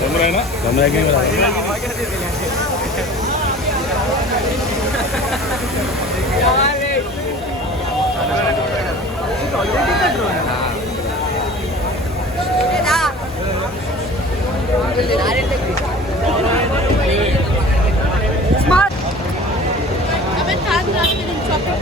Camera है ना, camera camera smart अबे छान शॉपिंग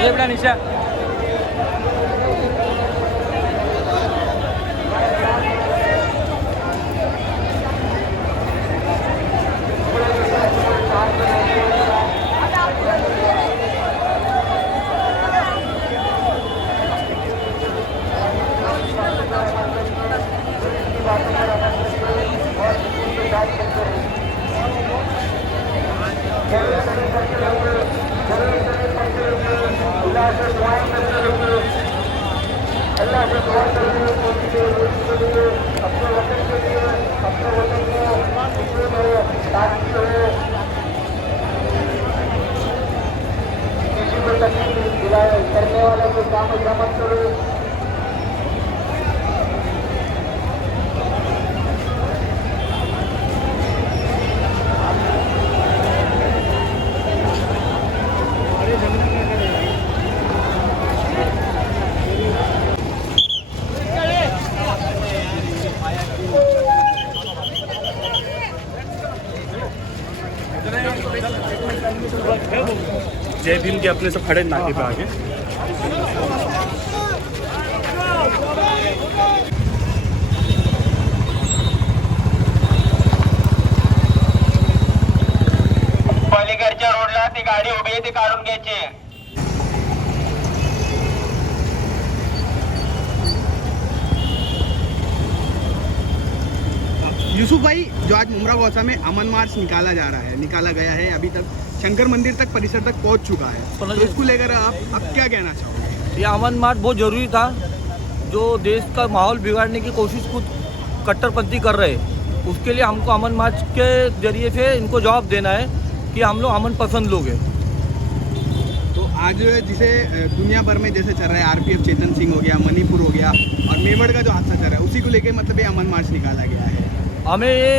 ये बड़ा निशा करने वाला जो काम जमत करो जय भीम के अपने सब खड़े नाके पे आगे। पलीकडच्या रोडला ती गाडी उभी आहे ती काढून घ्यायची। यूसुफ भाई, जो आज मुमरा गौसा में अमन मार्च निकाला गया है, अभी तक शंकर मंदिर तक परिसर तक पहुंच चुका है, तो इसको लेकर आप अब क्या कहना चाहोगे? ये अमन मार्च बहुत ज़रूरी था। जो देश का माहौल बिगाड़ने की कोशिश खुद कट्टरपंथी कर रहे हैं, उसके लिए हमको अमन मार्च के जरिए से इनको जवाब देना है कि हम लोग अमन पसंद लोग हैं। तो आज जिसे दुनिया भर में जैसे चल रहा है, आरपीएफ चेतन सिंह हो गया, मणिपुर हो गया और मेवाड़ का जो हादसा चल रहा है, उसी को लेकर मतलब ये अमन मार्च निकाला गया है। हमें ये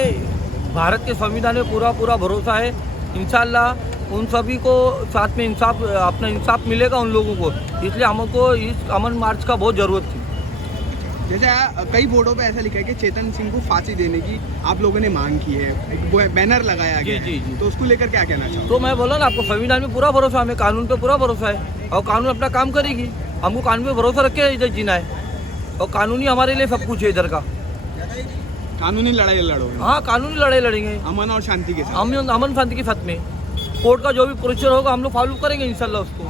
भारत के संविधान में पूरा भरोसा है। इंशाल्लाह उन सभी को साथ में अपना इंसाफ मिलेगा उन लोगों को, इसलिए हमको इस अमन मार्च का बहुत ज़रूरत थी। जैसे कई बोर्डों पे ऐसा लिखा है कि चेतन सिंह को फांसी देने की आप लोगों ने मांग की है, एक बैनर लगाया गया जी। तो उसको लेकर क्या कहना चाहोगे? तो मैं बोला ना आपको, संविधान में पूरा भरोसा, हमें कानून पे पूरा भरोसा है और कानून अपना काम करेगी। हमको कानून पे भरोसा रख के इधर जीना है और कानूनी हमारे लिए सब कुछ है इधर का। कानूनी लड़ाई लड़ोगे? हाँ, कानूनी लड़ाई लड़ेंगे अमन और शांति के साथ। हम अमन शांति के साथ में कोर्ट का जो भी प्रोसीजर होगा हम लोग फॉलो करेंगे इंशाल्लाह उसको।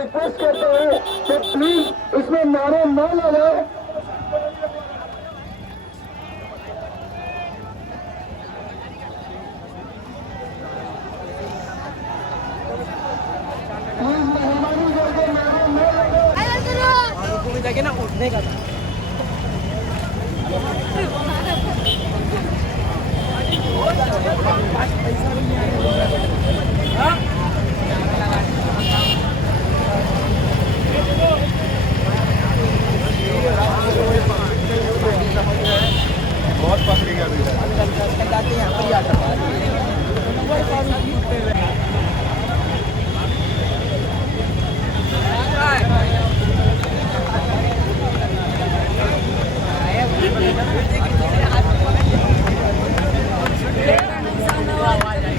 रिक्वेस्ट करते हैं कि प्लीज इसमें नारे न लगाए। मेहरबानी करके नारे न लगाए। देखिए ना उठने का बहुत पकड़ेगा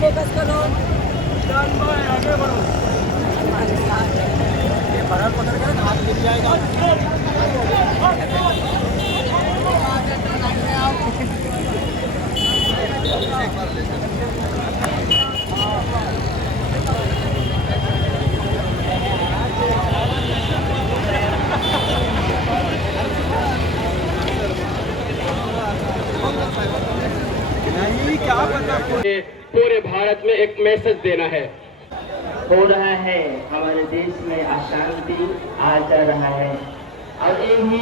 फोकस करो, आगे बढ़ो। ये बराबर पकड़ कर हाथ गिर जाएगा। पूरे भारत में एक मैसेज देना है। हो रहा है हमारे देश में अशांति आ जा रहा है और यही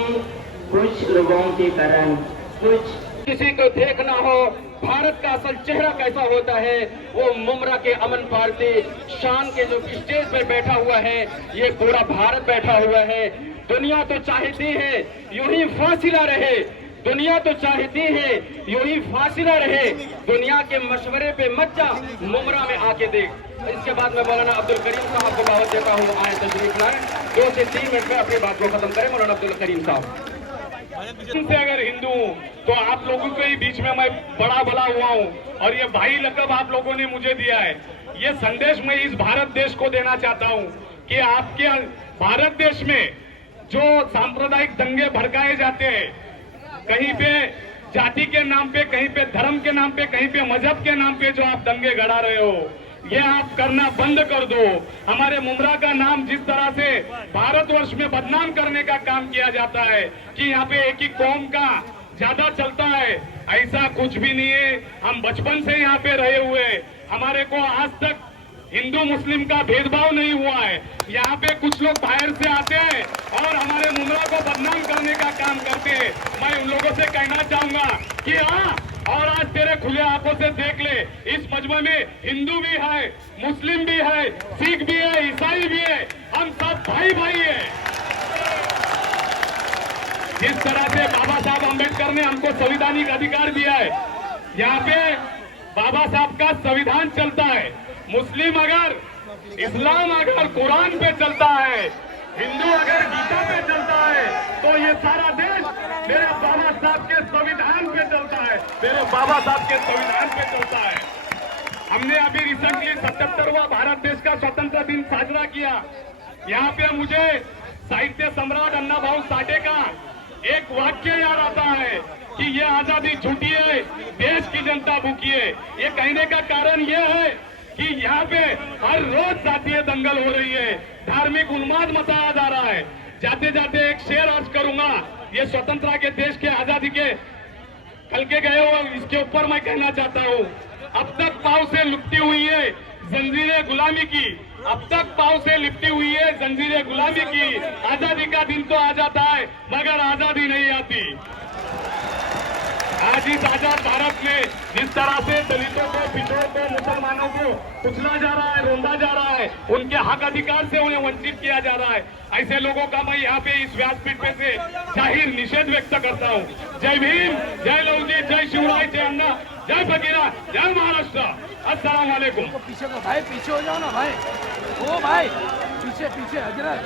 कुछ लोगों के कारण कुछ किसी को देखना हो भारत का असल चेहरा कैसा होता है, वो मुमरा के अमन पार्टी शान के जो स्टेज पर बैठा हुआ है, ये पूरा भारत बैठा हुआ है। दुनिया तो चाहती है यूं ही फासिला रहे, दुनिया तो चाहती है यूं ही फासिला रहे, दुनिया के मशवरे पे मत जा, मुमरा में आके देख। इसके बाद मैं मौलाना अब्दुल करीम साहब को दावत देता हूँ, आए तशरीफ लाएं, 2 से 3 मिनट में अपनी बात को खत्म करें। मौलाना अब्दुल करीम साहब से अगर हिंदू हूँ तो आप लोगों के ही बीच में मैं बड़ा भला हुआ हूँ और ये भाई लकब आप लोगों ने मुझे दिया है। ये संदेश मैं इस भारत देश को देना चाहता हूँ कि आपके भारत देश में जो सांप्रदायिक दंगे भड़काए जाते हैं, कहीं पे जाति के नाम पे, कहीं पे धर्म के नाम पे, कहीं पे मजहब के नाम पे जो आप दंगे गड़ा रहे हो, ये आप करना बंद कर दो। हमारे मुमरा का नाम जिस तरह से भारतवर्ष में बदनाम करने का काम किया जाता है कि यहाँ पे एक ही कौम का ज्यादा चलता है, ऐसा कुछ भी नहीं है। हम बचपन से यहाँ पे रहे हुए, हमारे को आज तक हिंदू मुस्लिम का भेदभाव नहीं हुआ है। यहाँ पे कुछ लोग बाहर से आते हैं और हमारे मुमरा को बदनाम करने का काम करते हैं। मैं उन लोगों से कहना चाहूंगा कि हाँ, और आज तेरे खुले आंखों से देख ले, इस मजमे में हिंदू भी है, मुस्लिम भी है, सिख भी है, ईसाई भी है, हम सब भाई भाई है। जिस तरह से बाबा साहब अम्बेडकर ने हमको संवैधानिक अधिकार दिया है, यहाँ पे बाबा साहब का संविधान चलता है। मुस्लिम अगर, इस्लाम अगर कुरान पे चलता है, हिंदू अगर गीता पे चलता है, तो ये सारा देश मेरे बाबा साहब के संविधान पे चलता है, मेरे बाबा साहब के संविधान पे चलता है। हमने अभी रिसेंटली 77वां भारत देश का स्वतंत्रता दिन साजरा किया। यहाँ पे मुझे साहित्य सम्राट अन्ना भाऊ साठे का एक वाक्य याद आता है कि ये आजादी झूठी है, देश की जनता भूखी है। ये कहने का कारण ये है कि यहाँ पे हर रोज जातीय दंगल हो रही है, धार्मिक उन्माद मचाया जा रहा है। जाते जाते एक शेर अर्ज करूंगा, ये स्वतंत्रता के देश के आजादी के कल के गए हो, इसके ऊपर मैं कहना चाहता हूँ। अब तक पांव से लिपटी हुई है जंजीरें गुलामी की, अब तक पांव से लिपटी हुई है जंजीरें गुलामी की। आजादी का दिन तो आ जाता है मगर आजादी नहीं आती। आज इस आजाद भारत में जिस तरह से दलितों को, पिछड़ों को, मुसलमानों को कुचला जा रहा है, रोंदा जा रहा है, उनके हक अधिकार से उन्हें वंचित किया जा रहा है, ऐसे लोगों का मैं यहाँ पे इस व्यासपीठ पे से जाहिर निषेध व्यक्त करता हूँ। जय भीम, जय लवजी, जय शिवराय, जय अन्ना, जय फकीरा, जय महाराष्ट्र। अस्सलाम वालेकुम। पीछे को भाई, पीछे हो जाओ ना भाई, ओ भाई पीछे पीछे हजरत।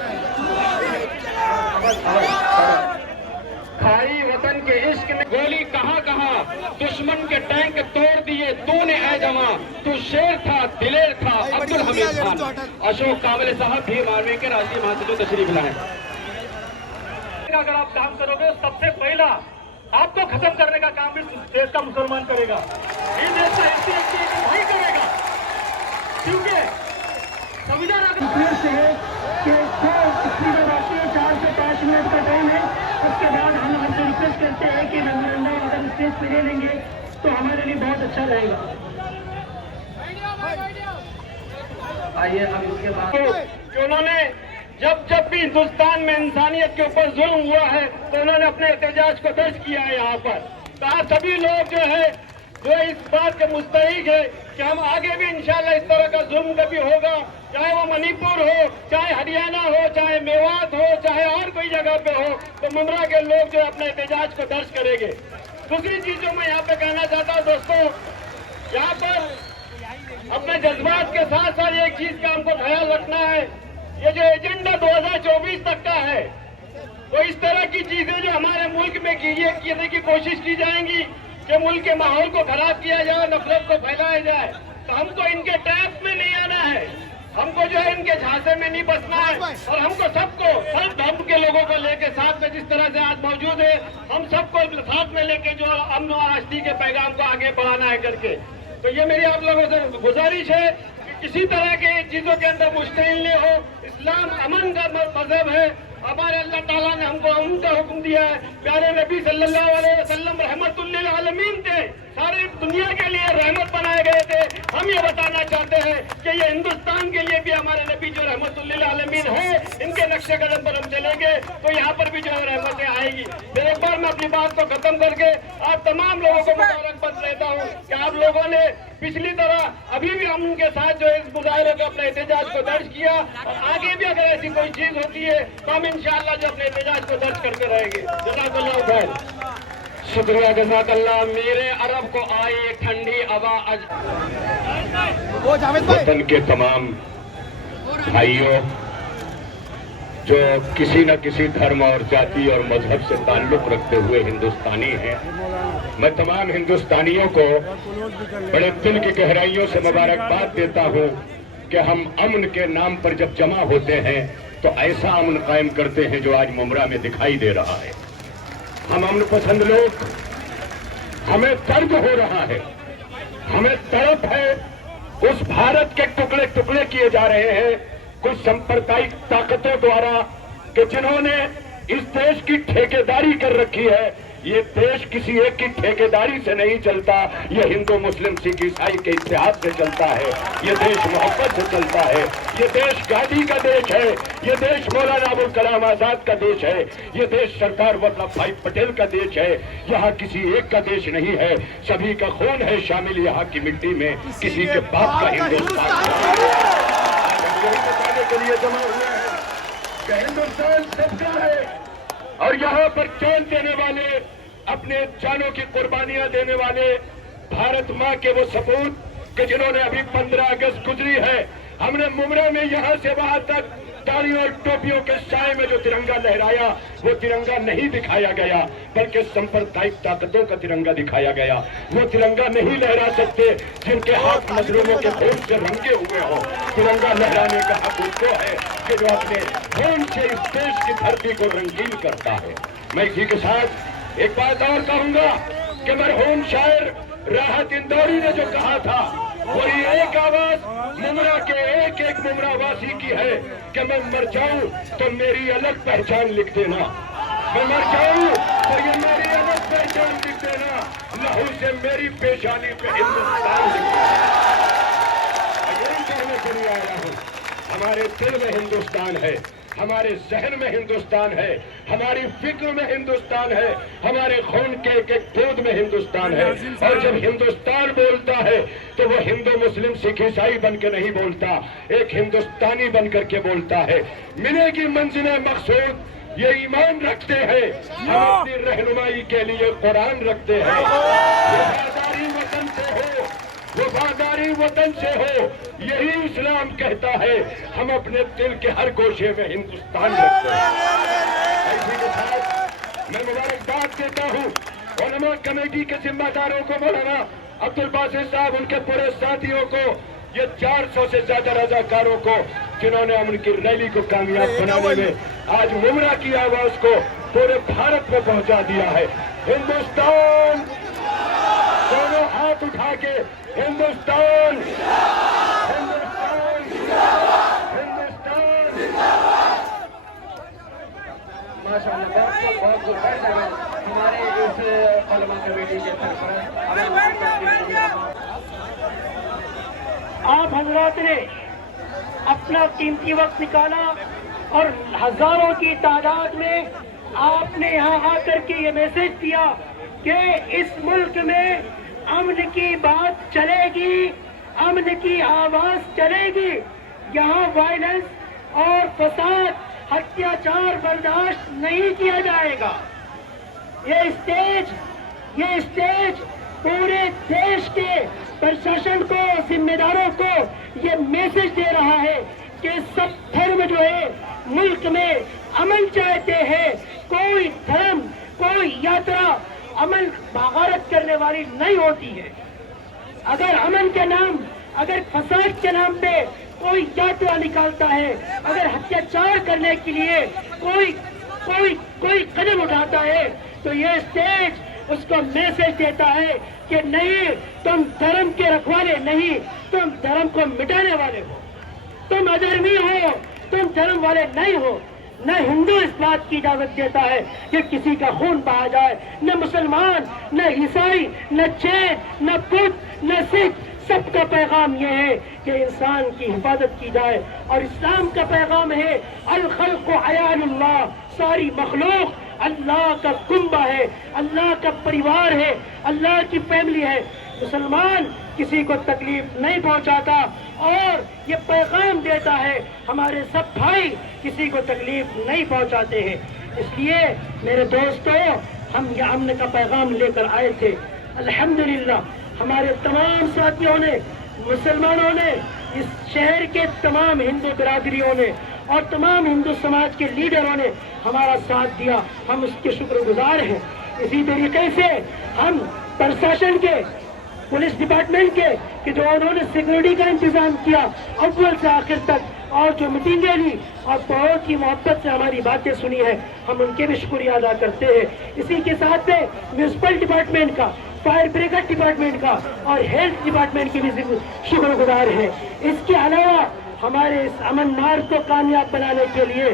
खाई वतन के इश्क में गोली कहाँ कहाँ, दुश्मन के टैंक तोड़ दिए तूने ऐ जमा, तू शेर था दिलेर था अब्दुल हमीद खान। अशोक कांबले साहब भीम आर्मी के राष्ट्रीय महासचिव तशरीफ लाए। अगर आप काम करोगे सबसे पहला आपको खत्म करने का काम भी देश का मुसलमान करेगा, ये देश का एसटी वही करेगा, क्योंकि संविधान है कि करते हैं कि मेमोरेंडम अगर स्टेज पे ले लेंगे तो हमारे लिए बहुत अच्छा रहेगा। आइए हम इसके बाद कि उन्होंने जब भी हिंदुस्तान में इंसानियत के ऊपर जुल्म हुआ है तो उन्होंने अपने एहतजाज को दर्ज किया है यहाँ पर। तो आप सभी लोग जो है जो इस बात के मुस्तहिक है कि हम आगे भी इंशाल्लाह इस तरह का जुल्म कभी होगा, चाहे वो मणिपुर हो, चाहे हरियाणा हो, चाहे मेवात हो, चाहे और कोई जगह पे हो, तो मुमरा के लोग जो अपने एहतजाज को दर्ज करेंगे। दूसरी चीज जो मैं यहाँ पे कहना चाहता हूँ दोस्तों, यहाँ पर अपने जज्बात के साथ साथ एक चीज का हमको ख्याल रखना है, ये जो एजेंडा 2024 तक का है, तो इस तरह की चीजें जो हमारे मुल्क में करने की कोशिश की जाएंगी कि मुल्क के माहौल को खराब किया जाए, नफरत को फैलाया जाए, तो हमको इनके टैप में नहीं आना है, हमको जो है इनके झांसे में नहीं बसना है। और हमको सबको हर धर्म के लोगों को लेके साथ में जिस तरह से आज मौजूद है, हम सबको साथ में लेके जो अमन और आज़ादी के पैगाम को आगे बढ़ाना है करके। तो ये मेरी आप लोगों से गुजारिश है कि किसी तरह के चीजों के अंदर मुश्तइल नहीं हो। इस्लाम अमन का मजहब है, हमारे अल्लाह ताला ने हमको अमन का हुक्म दिया है। प्यारे नबी सल्लल्लाहु अलैहि वसल्लम रहमतुल लिल आलमीन थे, सारे दुनिया के लिए रहमत बनाए गए थे। हम ये बताना चाहते हैं कि ये हिंदुस्तान के लिए भी हमारे नबी जो रहमतुल लिल आलमीन है, इनके नक्शे कदम पर हम चलेंगे तो यहाँ पर भी जो है रहमतें आएगी। फिर एक बार मैं अपनी बात को खत्म करके आप तमाम लोगों को मुबारकबाद देता हूँ कि आप लोगों ने पिछली तरह अभी भी हम उनके साथ जो इस मुजाहिरे को अपने एहतजाज को दर्ज किया, और आगे भी अगर ऐसी कोई चीज होती है तो हम इंशाअल्लाह जो अपने एहतजाज को दर्ज करते रहेंगे। जज़ाकल्लाह खैर। शुक्रिया जज़ाकल्लाह। मेरे अरब को आई ठंडी हवा वतन के तमाम भाइयों जो किसी न किसी धर्म और जाति और मजहब से ताल्लुक रखते हुए हिंदुस्तानी हैं, मैं तमाम हिंदुस्तानियों को बड़े दिल की गहराइयों से मुबारकबाद देता हूं कि हम अमन के नाम पर जब जमा होते हैं तो ऐसा अमन कायम करते हैं जो आज मुमरा में दिखाई दे रहा है। हम अमन पसंद लोग, हमें दर्द हो रहा है, हमें तड़प है, उस भारत के टुकड़े टुकड़े किए जा रहे हैं कुछ सांप्रदायिक ताकतों द्वारा कि जिन्होंने इस देश की ठेकेदारी कर रखी है। ये देश किसी एक की ठेकेदारी से नहीं चलता, ये हिंदू मुस्लिम सिख ईसाई के इत्तेहाद से चलता है, ये देश मोहब्बत से चलता है, ये देश गांधी का देश है, ये देश मौलाना अबुल कलाम आजाद का देश है, ये देश सरदार वल्लभ भाई पटेल का देश है। यहाँ किसी एक का देश नहीं है, सभी का खून है शामिल यहाँ की मिट्टी में, किसी के बाप का हिंदुस्तान बताने के लिए जमा हुआ है कि हिंदुस्तान सबका है। और यहाँ पर जान देने वाले, अपने जानों की कुर्बानियां देने वाले भारत माँ के वो सपूत कि जिन्होंने अभी 15 अगस्त गुजरी है, हमने मुमरा में यहाँ से वहां तक तालियों और टोपियों के साए में जो तिरंगा लहराया, वो तिरंगा नहीं दिखाया गया बल्कि सांप्रदायिक ताकतों का तिरंगा दिखाया गया। वो तिरंगा नहीं लहरा सकते जिनके हाथ मजलूमों के खून से रंगे हुए हो। तिरंगा लहराने का हक उनको है कि जो अपने खून से इस देश की धरती को रंगीन करता है। मैं इसी के साथ एक बात और कहूंगा कि मरहूम शायर राहत इंदौरी ने जो कहा था, वही एक आवाज मुमरा के एक एक मुमरा वासी की है कि मैं मर जाऊं तो मेरी अलग पहचान लिख देना, मैं मर जाऊं तो ये मेरी अलग पहचान लिख देना, लहू से मेरी पेशानी पे हिंदुस्तान लिख देना। यही कहने के लिए आया हूं, हमारे दिल में हिंदुस्तान है, हमारे जहन में हिंदुस्तान है, हमारी फिक्र में हिंदुस्तान है, हमारे खून के एक एक बूंद में हिंदुस्तान है। और जब हिंदुस्तान बोलता है तो वो हिंदू मुस्लिम सिख ईसाई बन के नहीं बोलता, एक हिंदुस्तानी बन करके बोलता है। मिलेगी मंजिल मकसूद ये ईमान रखते हैं, हम अपनी रहनुमाई के लिए कुरान रखते हैं। वफादारी वतन से हो, वफादारी वतन से हो, यही इस्लाम कहता है। हम अपने दिल के हर गोशे में हिंदुस्तान रखते हैं। इसी के साथ मैं मुबारकबाद देता हूँ उलमा कमेटी के जिम्मेदारों को, मौलाना अब्दुल बासित साहब, उनके पूरे साथियों को, ये 400 से ज्यादा रजाकारों को जिन्होंने अमन की रैली को कामयाब बनाने में आज मुमरा की आवाज को पूरे भारत में पहुंचा दिया है। हिंदुस्तान, दोनों हाथ उठा के हिंदुस्तान, हिंदुस्तान, हिंदुस्तान। माशाअल्लाह बहुत गुड हमारे इस उलमा कमेटी के सरपरस्त आप हजरात ने अपना कीमती वक्त निकाला और हजारों की तादाद में आपने यहाँ आकर के ये मैसेज दिया कि इस मुल्क में अमन की बात चलेगी, अमन की आवाज चलेगी। यहाँ वायलेंस और फसाद, अत्याचार बर्दाश्त नहीं किया जाएगा। ये स्टेज पूरे देश के प्रशासन को, जिम्मेदारों को ये मैसेज दे रहा है कि सब धर्म जो है मुल्क में अमन चाहते हैं। कोई धर्म, कोई यात्रा अमन बगावत करने वाली नहीं होती है। अगर अमन के नाम, अगर फसाद के नाम पे कोई यात्रा निकालता है, अगर अत्याचार करने के लिए कोई कदम उठाता है, तो ये स्टेज उसको मैसेज देता है कि नहीं, तुम धर्म के रखवाले नहीं, तुम धर्म को मिटाने वाले हो, तुम अधर्मी हो, तुम धर्म वाले नहीं हो। न हिंदू इस बात की इजाजत देता है कि किसी का खून बहा जाए, न मुसलमान, न ईसाई, न जैन, न बुद्ध, न सिख। सबका पैगाम यह है कि इंसान की हिफाजत की जाए और इस्लाम का पैगाम है अल खल्क़ु अयानुल्लाह, सारी मखलूक अल्लाह का कुंबा है, अल्लाह का परिवार है, अल्लाह की फैमिली है। मुसलमान किसी को तकलीफ नहीं पहुंचाता और ये पैगाम देता है हमारे सब भाई किसी को तकलीफ नहीं पहुंचाते हैं। इसलिए मेरे दोस्तों, हम ये अमन का पैगाम लेकर आए थे। अल्हम्दुलिल्लाह हमारे तमाम साथियों ने, मुसलमानों ने, इस शहर के तमाम हिंदू बिरादरियों ने और तमाम हिंदू समाज के लीडरों ने हमारा साथ दिया। हम उसके शुक्रगुजार हैं। इसी तरीके से हम प्रशासन के, पुलिस डिपार्टमेंट के कि जो उन्होंने सिक्योरिटी का इंतजाम किया अव्वल से आखिर तक, और जो मीटिंगें ली और बहुत ही मोहब्बत से हमारी बातें सुनी है, हम उनके भी शुक्रिया अदा करते हैं। इसी के साथ में म्यूनसिपल डिपार्टमेंट का, फायर ब्रिगेड डिपार्टमेंट का और हेल्थ डिपार्टमेंट के भी शुक्रगुजार है। इसके अलावा हमारे इस अमन मार्च को कामयाब बनाने के लिए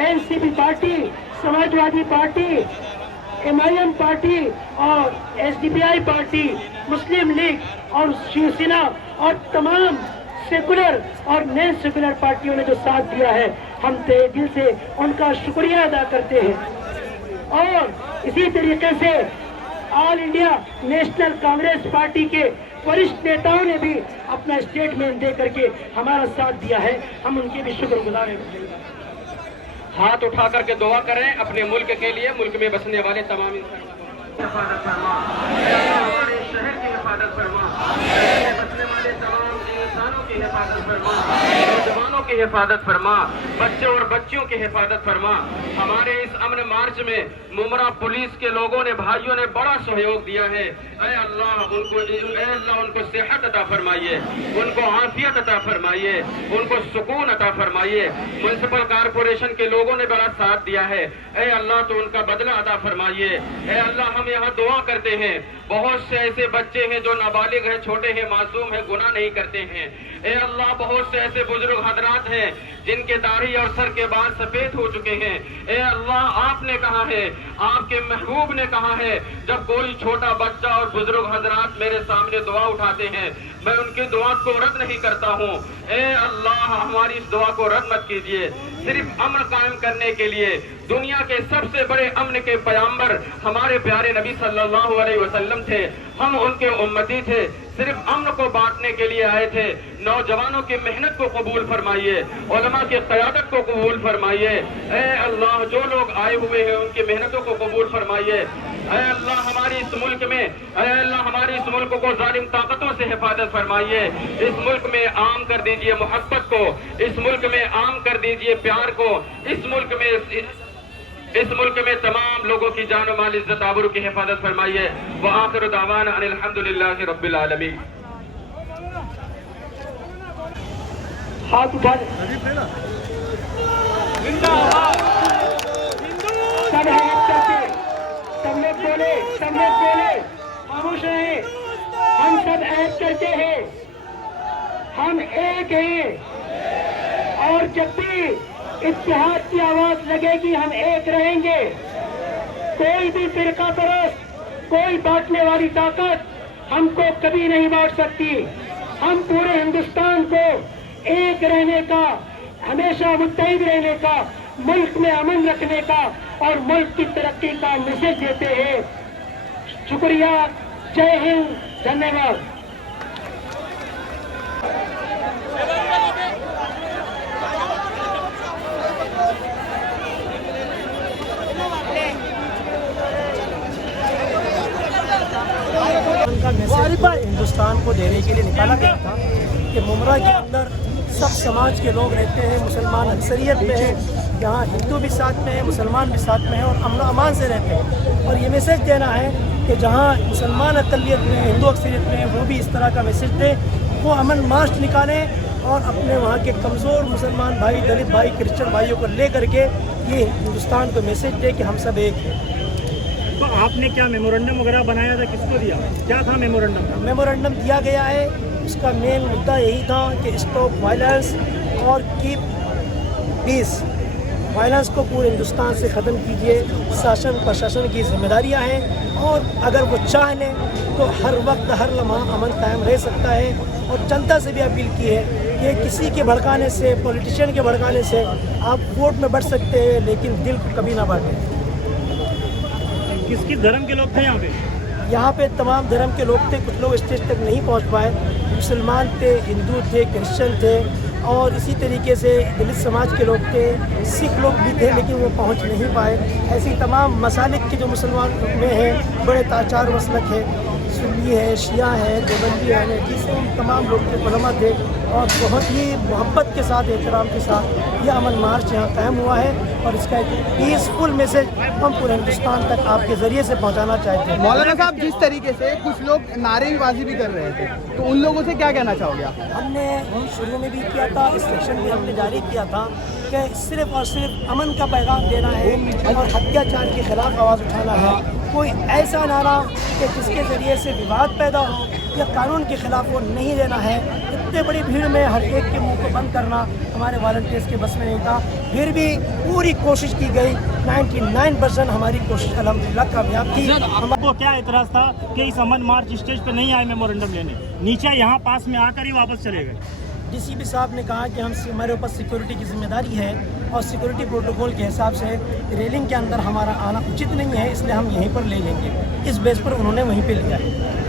NCP party, Samajwadi party, MIM party और SDPI पार्टी, मुस्लिम लीग और शिवसेना और तमाम सेकुलर और नॉन सेकुलर पार्टियों ने जो साथ दिया है, हम तहे दिल से उनका शुक्रिया अदा करते हैं। और इसी तरीके से all India national Congress party के वरिष्ठ नेताओं ने भी अपना स्टेटमेंट दे करके हमारा साथ दिया है, हम उनके भी शुक्रगुजार हैं। हाथ उठा करके दुआ करें अपने मुल्क के लिए, मुल्क में बसने वाले तमाम हिफाजत फरमा, हमारे शहर की हिफाजत फरमा, बसने वाले तमाम इंसानों की हिफाजत फरमा, नौजवानों की हिफाजत फरमा, बच्चे और बच्चियों की हिफाजत फरमा। हमारे इस अमन मार्च में मुमरा पुलिस के लोगों ने, भाइयों ने बड़ा सहयोग दिया है। ऐ अल्लाह उनको सेहत अता फरमाइए, उनको आफियत अता फरमाइए, उनको सुकून अता फरमाइए। म्युनिसिपल कॉर्पोरेशन के लोगों ने बड़ा साथ दिया है। ऐ अल्लाह तो उनका बदला अता फरमाइए। ऐ अल्लाह हम यहाँ दुआ करते हैं, बहुत से ऐसे बच्चे हैं जो नाबालिग हैं, छोटे हैं, मासूम हैं, गुनाह नहीं करते हैं। ऐ अल्लाह बहुत से ऐसे बुजुर्ग हजरात हैं जिनके दाढ़ी और सर के बाल सफेद हो चुके हैं। ऐ अल्लाह आपने कहा है, आपके महबूब ने कहा है, जब कोई छोटा बच्चा और बुजुर्ग हजरात मेरे सामने दुआ उठाते हैं, मैं उनकी दुआ को रद्द नहीं करता हूँ। ऐ अल्लाह हमारी इस दुआ को रद्द मत कीजिए। सिर्फ अमन कायम करने के लिए, दुनिया के सबसे बड़े अमन के पैगंबर हमारे प्यारे नबी सल्लल्लाहु अलैहि वसल्लम थे, हम उनके उम्मती थे। सिर्फ अमन को बांटने के लिए आए थे। नौजवानों की मेहनत को कबूल फरमाइए, उलमा की क़यादत को कबूल फरमाइए। ऐ अल्लाह जो लोग आए हुए हैं उनकी मेहनतों को कबूल फरमाइए। ऐ अल्लाह हमारी इस मुल्क में, ऐ अल्लाह हमारी इस मुल्क को जालिम ताकतों से हिफाजत फरमाइए। इस मुल्क में आम कर दीजिए मोहब्बत को, इस मुल्क में आम कर दीजिए प्यार को। इस मुल्क में तमाम लोगों की जान और माल, इज्जत आबरू की हिफाजत फरमाइए। व आखिर दावाना अनिल हम्दुलिल्लाहि रब्बिल आलमीन। हाथ उठा सब हाथ करके, सब लोग बोले, खामोश रहे। हम सब ऐड करते हैं, हम एक हैं। और जब भी इत्तेहाद की आवाज लगेगी, हम एक रहेंगे। कोई भी फिरका परस्त, कोई बांटने वाली ताकत हमको कभी नहीं बांट सकती। हम पूरे हिंदुस्तान को एक रहने का, हमेशा मुत्तहिद रहने का, मुल्क में अमन रखने का और मुल्क की तरक्की का मैसेज देते हैं। शुक्रिया, जय हिंद, धन्यवाद। उनका मैसेज हिंदुस्तान को देने के लिए निकाला गया था कि मुमरा के अंदर सब समाज के लोग रहते हैं, मुसलमान अक्सरियत में है, यहाँ हिंदू भी साथ में है, मुसलमान भी साथ में है और अमन अमान से रहते हैं। और ये मैसेज देना है कि जहाँ मुसलमान अक़लियत में, हिंदू अक्सरियत में है, वो भी इस तरह का मैसेज दें, वो अमन मार्च निकालें और अपने वहाँ के कमज़ोर मुसलमान भाई, दलित भाई, क्रिश्चियन भाइयों को ले करके ये हिंदुस्तान को मैसेज दे कि हम सब एक हैं। तो आपने क्या मेमोरेंडम वगैरह बनाया था, किसको दिया, क्या था मेमोरेंडम? मेमोरेंडम दिया गया है, उसका मेन मुद्दा यही था कि स्टॉप वायलेंस और कीप पीस। वायलेंस को पूरे हिंदुस्तान से ख़त्म कीजिए, शासन प्रशासन की जिम्मेदारियां हैं और अगर वो चाह लें तो हर वक्त हर लम्हा अमन कायम रह सकता है। और जनता से भी अपील की है कि किसी के भड़काने से, पॉलिटिशियन के भड़काने से आप वोट में बढ़ सकते हैं लेकिन दिल को कभी ना बांटें। किसकी धर्म के लोग थे यहाँ पे? यहाँ पे तमाम धर्म के लोग थे, कुछ लोग स्टेज तक नहीं पहुँच पाए, मुसलमान थे, हिंदू थे, क्रिश्चियन थे और इसी तरीके से दलित समाज के लोग थे, सिख लोग भी थे लेकिन वो पहुँच नहीं पाए। ऐसी तमाम मसालिक के जो मुसलमान में हैं, बड़े चार मसलक है, सुन्नी है, शिया है, देवबंदी है, जिससे तमाम लोग के उलमा थे और बहुत ही मोहब्बत के साथ, एहतराम के साथ यह अमन मार्च यहाँ कायम हुआ है और इसका एक पीसफुल मैसेज हम पूरे हिंदुस्तान तक आपके ज़रिए से पहुँचाना चाहते हैं। मौलाना साहब, जिस तरीके से कुछ लोग नारेबाजी भी कर रहे थे, तो उन लोगों से क्या कहना चाहोगे आप? हमने शुरू में भी किया था, इस सेक्शन में हमने जारी किया था कि सिर्फ और सिर्फ अमन का पैगाम देना है और अत्याचार के खिलाफ आवाज़ उठाना है। कोई ऐसा नारा कि जिसके ज़रिए से विवाद पैदा हो या कानून के खिलाफ वो नहीं देना है। इतने बड़ी भीड़ में हर एक के मुंह को बंद करना हमारे वॉलंटियर्स के बस में नहीं था, फिर भी पूरी कोशिश की गई। 99% हमारी कोशिश अल्हम्दुलिल्लाह कामयाब थी। हमको क्या एतराज़ था कि इस अमन मार्च स्टेज पे नहीं आए मेमोरेंडम लेने, नीचे यहाँ पास में आकर ही वापस चले गए। डीसीपी साहब ने कहा कि हमारे ऊपर सिक्योरिटी की जिम्मेदारी है और सिक्योरिटी प्रोटोकॉल के हिसाब से रेलिंग के अंदर हमारा आना उचित नहीं है, इसलिए हम यहीं पर ले लेंगे। इस बेस पर उन्होंने वहीं पे लिया है।